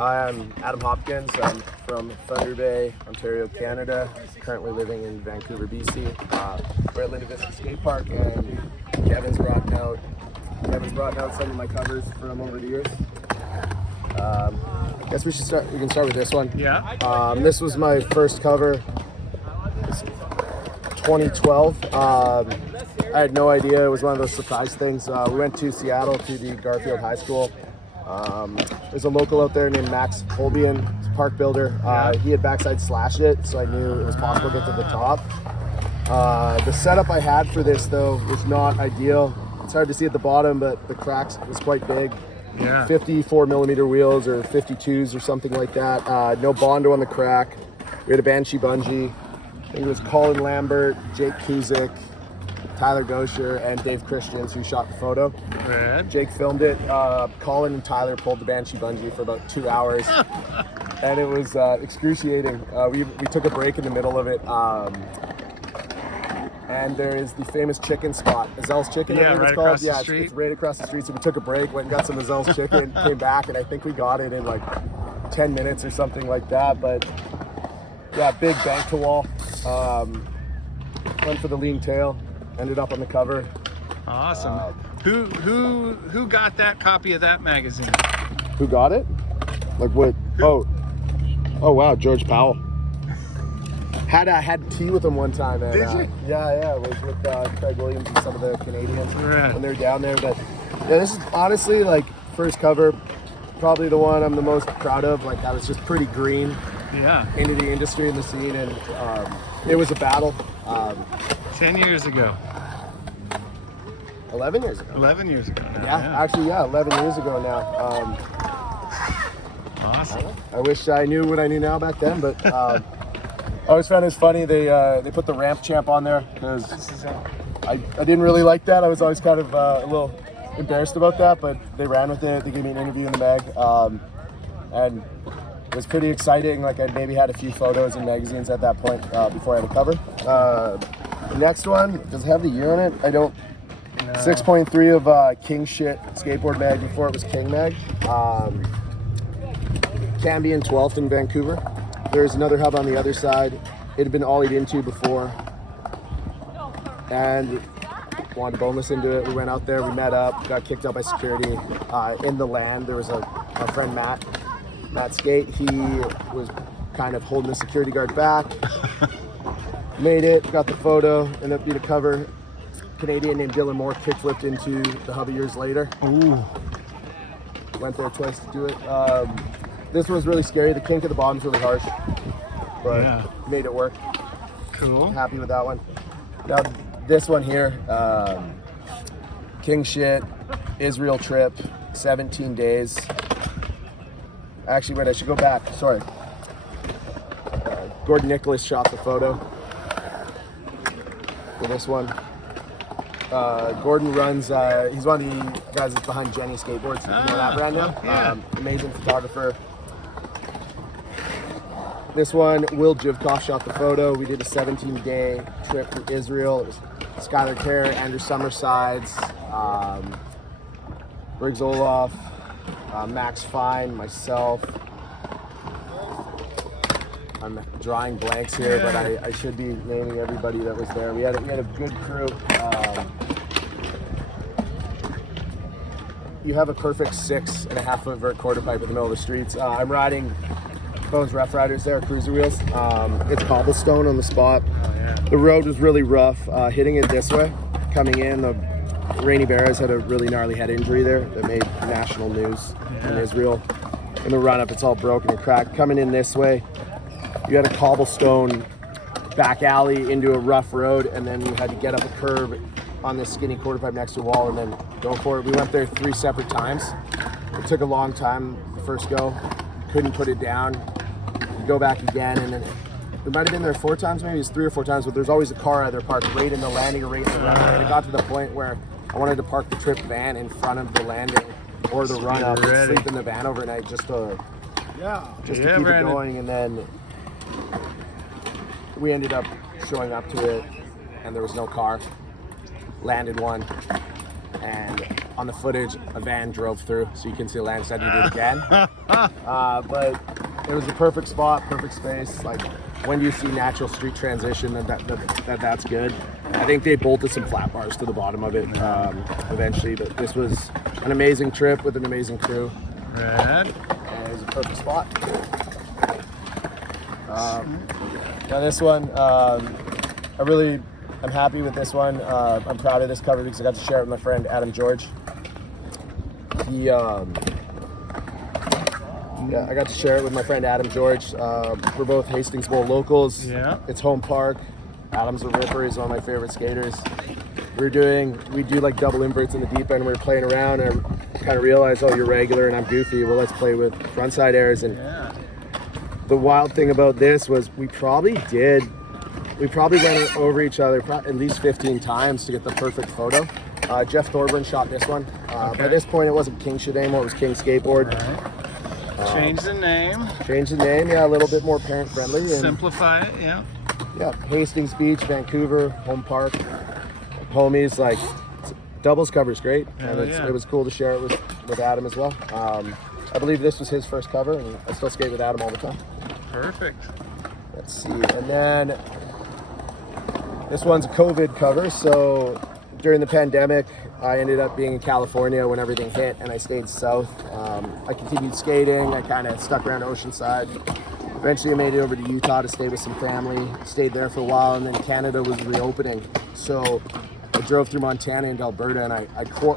I'm Adam Hopkins. I'm from Thunder Bay, Ontario, Canada. Currently living in Vancouver, BC. We're at Linda Vista Skatepark, and Kevin's brought out some of my covers from over the years. I guess we can start with this one. Yeah. This was my first cover. 2012. I had no idea. It was one of those surprise things. We went to Seattle to the Garfield High School. There's a local out there named Max Colbian, he's a park builder. He had backside slashed it, so I knew it was possible to get to the top. The setup I had for this, though, was not ideal. It's hard to see at the bottom, but the cracks was quite big. Yeah. 54 millimeter wheels or 52s or something like that. No Bondo on the crack. We had a Banshee bungee. I think it was Colin Lambert, Jake Kuzik, Tyler Gosher, and Dave Christians who shot the photo. Red. Jake filmed it. Colin and Tyler pulled the Banshee bungee for about 2 hours. And it was excruciating. We took a break in the middle of it. And there is the famous chicken spot, Azel's Chicken, Yeah, I think right it's called. across the Yeah, street. it's right across the street. So we took a break, went and got some Azel's Chicken, came back, and I think we got it in like 10 minutes or something like that. But yeah, big bank to wall. Went for the lean tail, ended up on the cover. Awesome. Who got that copy of that magazine? Who got it? Like what? Oh wow, George Powell. Had tea with him one time. And, Did you? Yeah. It was with Craig Williams and some of the Canadians Right. when they were down there. But yeah, this is honestly like first cover, probably the one I'm the most proud of. Like I was just pretty green Yeah. into the industry and the scene, and it was a battle. 10 years ago. 11 years ago. 11 years ago now. Yeah, actually, 11 years ago now. Awesome. I wish I knew what I knew now back then, but I always found it funny they put the ramp champ on there because I didn't really like that. I was always kind of a little embarrassed about that, but they ran with it. They gave me an interview in the mag, and it was pretty exciting. Like I maybe had a few photos in magazines at that point before I had a cover. The next one, does it have the year on it? I don't. No. 6.3 of Kingshit skateboard mag before it was King mag. Canby in 12th in Vancouver. There's another hub on the other side. It had been ollied into before. And wanted to boneless into it. We went out there, we met up, got kicked out by security. In the land, there was my friend Matt Skate. He was kind of holding the security guard back. Made it, got the photo, ended up being a cover. Canadian named Dylan Moore kickflipped into the hub years later. Ooh. Went there twice to do it. This one was really scary. The kink at the bottom's really harsh, but Yeah. made it work. Cool. Happy with that one. Now this one here, Kingshit, Israel trip, 17 days. Actually, wait, I should go back. Sorry. Gordon Nicholas shot the photo for this one. Gordon runs, he's one of the guys that's behind Jenny Skateboards. You know that brand now? Yeah. Amazing photographer. This one, Will Jivcoff shot the photo. We did a 17-day trip to Israel. It was Skylar Kerr, Andrew Summersides, Briggs Olaf, Max Fine, myself. I'm drawing blanks here, but I should be naming everybody that was there. We had a good crew. You have a perfect 6.5 foot vert quarter pipe in the middle of the streets. I'm riding those Rough Riders there, cruiser wheels. It's cobblestone on the spot. Oh, yeah. The road was really rough. Hitting it this way, coming in, the Raney Beres had a really gnarly head injury there that made national news in Israel. In the run up, it's all broken and cracked. Coming in this way, you had a cobblestone back alley into a rough road, and then you had to get up a curb on this skinny quarter pipe next to a wall and then go for it. We went there 3 separate times. It took a long time the first go. Couldn't put it down. Go back again, and then we might have been there 4 times, maybe it's 3 or 4 times, but there's always a car either parked right in the landing or right in the runway. And it got to the point where I wanted to park the trip van in front of the landing or the run up and sleep in the van overnight just to keep it going. And then we ended up showing up to it, and there was no car. Landed one, and on the footage, a van drove through, so you can see Landstead do it again. But it was the perfect spot, perfect space. Like, when you see natural street transition, that's good. I think they bolted some flat bars to the bottom of it eventually, but this was an amazing trip with an amazing crew. Rad. And it was a perfect spot. Now this one, I'm happy with this one. I'm proud of this cover because I got to share it with my friend Adam George. I got to share it with my friend Adam George. We're both Hastings Bowl locals. Yeah. It's home park. Adam's a ripper. He's one of my favorite skaters. We do like double inverts in the deep end. We were playing around and I kind of realized, oh, you're regular and I'm goofy. Well, let's play with frontside airs. And the wild thing about this was we probably went over each other at least 15 times to get the perfect photo. Jeff Thorburn shot this one. By this point, it wasn't Kingshit anymore. It was King Skateboard. Change the name. Yeah, a little bit more parent friendly. And simplify it, yeah. Yeah, Hastings Beach, Vancouver, home park, homies. Like, doubles cover's great, and it was cool to share it with Adam as well. I believe this was his first cover, and I still skate with Adam all the time. Perfect. Let's see, and then this one's a COVID cover. So during the pandemic, I ended up being in California when everything hit, and I stayed south. I continued skating. I kind of stuck around Oceanside. Eventually, I made it over to Utah to stay with some family. Stayed there for a while, and then Canada was reopening. So I drove through Montana and Alberta, and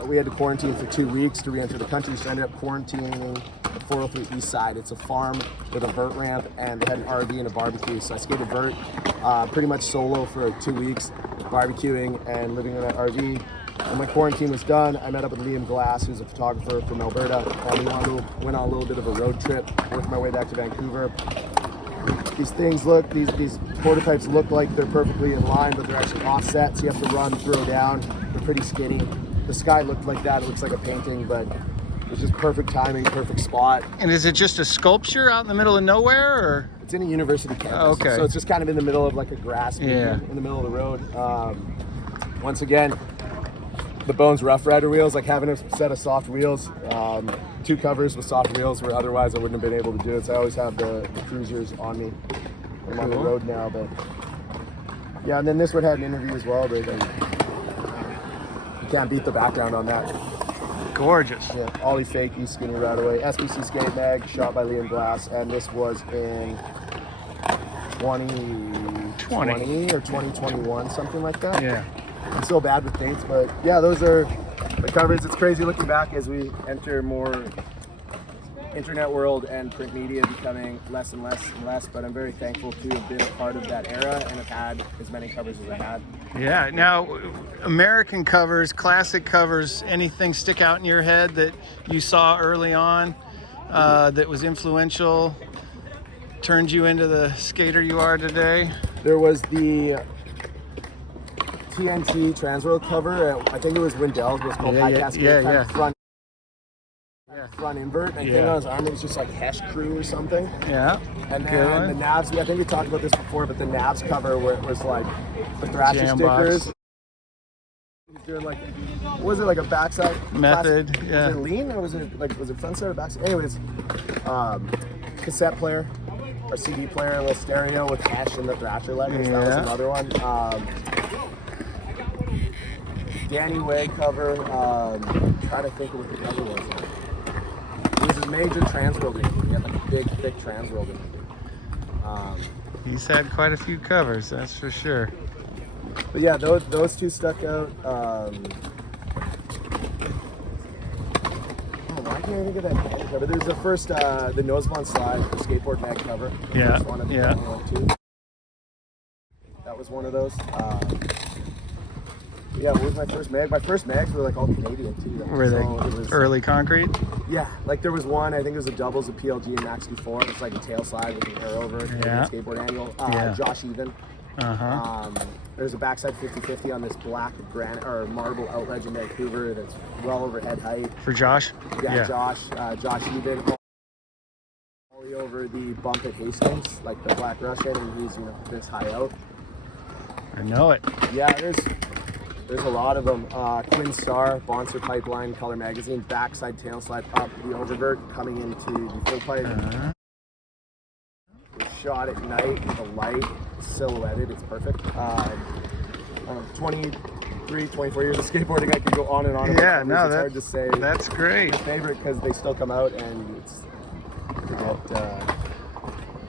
we had to quarantine for 2 weeks to re-enter the country. So I ended up quarantining at 403 East Side. It's a farm with a vert ramp, and they had an RV and a barbecue. So I skated vert pretty much solo for 2 weeks, barbecuing and living in that RV. When my quarantine was done, I met up with Liam Glass, who's a photographer from Alberta, and we went on a little bit of a road trip, worked my way back to Vancouver. These quarter pipes look like they're perfectly in line, but they're actually offset, so you have to run, throw down. They're pretty skinny. The sky looked like that. It looks like a painting, but it's just perfect timing, perfect spot. And is it just a sculpture out in the middle of nowhere, or? It's in a university campus. Oh, okay. So it's just kind of in the middle of like a grass median in the middle of the road. Once again, the Bones Rough Rider wheels, like having a set of soft wheels, 2 covers with soft wheels where otherwise I wouldn't have been able to do it. So I always have the cruisers on me. I'm on the road now, but yeah. And then this one had an interview as well, but you can't beat the background on that. Gorgeous. Yeah, Ollie Fakey, Skinny Right Away, SBC Skate Mag, shot by Liam Glass, and this was in 2020 or 2021, something like that. Yeah. I'm so bad with dates, but yeah, those are the covers. It's crazy looking back as we enter more internet world and print media becoming less and less and less, but I'm very thankful to have been a part of that era and have had as many covers as I had. Yeah. Now, American covers, classic covers, anything stick out in your head that you saw early on that was influential, turned you into the skater you are today? There was the TNT Transworld cover. I think it was Wendell's. It was called High Cascade. Front invert. And I think on his arm it was just like Hesh Crew or something. Yeah. And then the Navs. I think we talked about this before, but the Navs cover where it was like the Thrasher stickers. He was doing like, what was it, like a backside method? Classic, yeah. Was it lean or was it front side or backside? Anyways, cassette player. Or CD player, a little stereo with Hesh and the Thrasher letters. That was another one. Danny Way cover. Trying to think of what the cover was. It was his major transworlding. He had like a big, thick transworlding. He's had quite a few covers, that's for sure. But yeah, those 2 stuck out. Why can't I think of that cover? There's the first, the Nosebond Slide, the Skateboard Mag cover. Yeah, one of yeah. That was one of those. Yeah, what was my first mag? My first mags were like all Canadian too. Were they early concrete? Yeah, like there was one, I think it was a doubles, a PLG and Max D4. It's like a tail slide with an air over, skateboard angle. Josh Evin. There's a backside 50-50 on this black granite or marble outledge in Vancouver that's well over head height. For Josh? Yeah. Josh Evin. All over the bump at Hastings, like the Black Russian, and he's this high out. I know it. Yeah, There's a lot of them. Quinn Starr, Bonser Pipeline, Color Magazine, backside tail slide up the oververt, coming into the fill pipe. It's shot at night with a light, silhouetted, it's perfect. 23, 24 years of skateboarding, I could go on and on. Yeah, no, it's hard to say. That's great. My favorite because they still come out and it's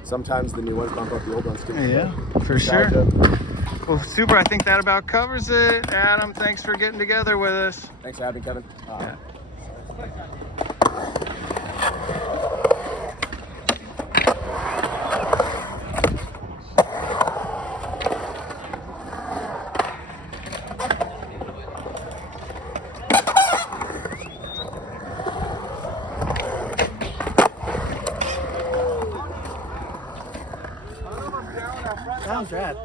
sometimes the new ones bump up the old ones too. Yeah, for sure. Well, super. I think that about covers it. Adam, thanks for getting together with us. Thanks for having me, Kevin. Yeah. Sounds rad.